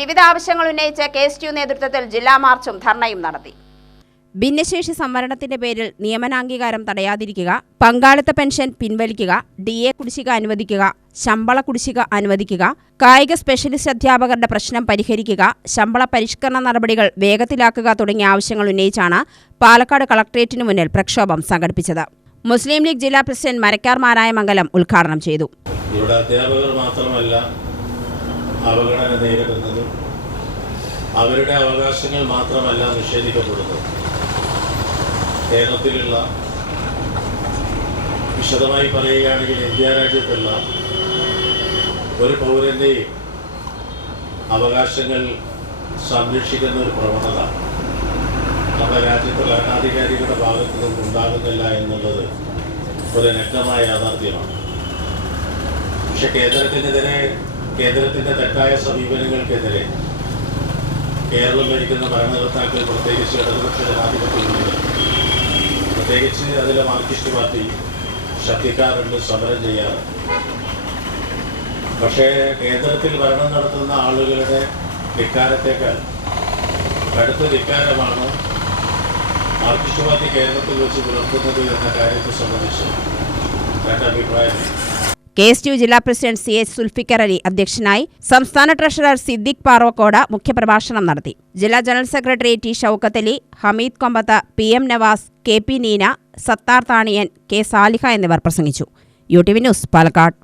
വിവിധ ആവശ്യങ്ങൾ ഉന്നയിച്ച് കെ എസ് യു നേതൃത്വത്തിൽ ജില്ലാ മാർച്ചും ധർണയും നടത്തി. ഭിന്നശേഷി സംവരണത്തിന്റെ പേരിൽ നിയമനാംഗീകാരം തടയാതിരിക്കുക പങ്കാളിത്ത പെൻഷൻ പിൻവലിക്കുക ഡി എ കുടിശ്ശിക അനുവദിക്കുക ശമ്പള കുടിശ്ശിക അനുവദിക്കുക കായിക സ്പെഷ്യലിസ്റ്റ് അധ്യാപകരുടെ പ്രശ്നം പരിഹരിക്കുക ശമ്പള പരിഷ്കരണ നടപടികൾ വേഗത്തിലാക്കുക തുടങ്ങിയ ആവശ്യങ്ങൾ ഉന്നയിച്ചാണ് പാലക്കാട് കളക്ടറേറ്റിനു മുന്നിൽ പ്രക്ഷോഭം സംഘടിപ്പിച്ചത്. മുസ്ലിം ലീഗ് ജില്ലാ പ്രസിഡന്റ് മരക്കാർ മാരായ മംഗലം ഉദ്ഘാടനം ചെയ്തു. ഇവിടെ അധ്യാപകർ മാത്രമല്ല അവഗണന നേരിടുന്നതും അവരുടെ അവകാശങ്ങൾ മാത്രമല്ല നിഷേധിക്കപ്പെടുന്നത്. കേരളത്തിലുള്ള വിശദമായി പറയുകയാണെങ്കിൽ ഇന്ത്യ രാജ്യത്തുള്ള ഒരു പൗരന്റെയും അവകാശങ്ങൾ സംരക്ഷിക്കുന്ന ഒരു പ്രവണത നമ്മുടെ രാജ്യത്തെ ഭരണാധികാരികളുടെ ഭാഗത്തു നിന്നും ഉണ്ടാകുന്നില്ല എന്നുള്ളത് ഒരു നഗ്നമായ യാഥാർത്ഥ്യമാണ്. പക്ഷെ കേന്ദ്രത്തിനെതിരെ കേന്ദ്രത്തിന്റെ തെറ്റായ സമീപനങ്ങൾക്കെതിരെ കേരളം ഭരിക്കുന്ന ഭരണകർത്താക്കൾ പ്രത്യേകിച്ച് ഇടതുപക്ഷ ജനാധിപത്യ മുന്നണി പ്രത്യേകിച്ച് അതിലെ മാർക്സിസ്റ്റ് പാർട്ടി ശക്തിക്കാരുണ്ട് സമരം ചെയ്യാറ്. പക്ഷേ കേന്ദ്രത്തിൽ ഭരണം നടത്തുന്ന ആളുകളുടെ ധിക്കാരത്തേക്കാൾ കടുത്ത ധിക്കാരമാണ് മാർക്സിസ്റ്റ് പാർട്ടി കേരളത്തിൽ വെച്ച് പുലർത്തുന്നത് എന്ന കാര്യത്തെ സംബന്ധിച്ച് എന്റെ അഭിപ്രായം കെ എസ് യു ജില്ലാ president C H Sulfikar Ali അധ്യക്ഷനായി സംസ്ഥാന ട്രഷറർ സിദ്ദിഖ് പാറോക്കോട് മുഖ്യപ്രഭാഷണം നടത്തി. ജില്ലാ general secretary T Shoukath Ali Hameed Kombath P M Navas K P Neena Sathar Thaniyan K Saliha എന്നിവർ പ്രസംഗിച്ചു. U T V news Palakkad.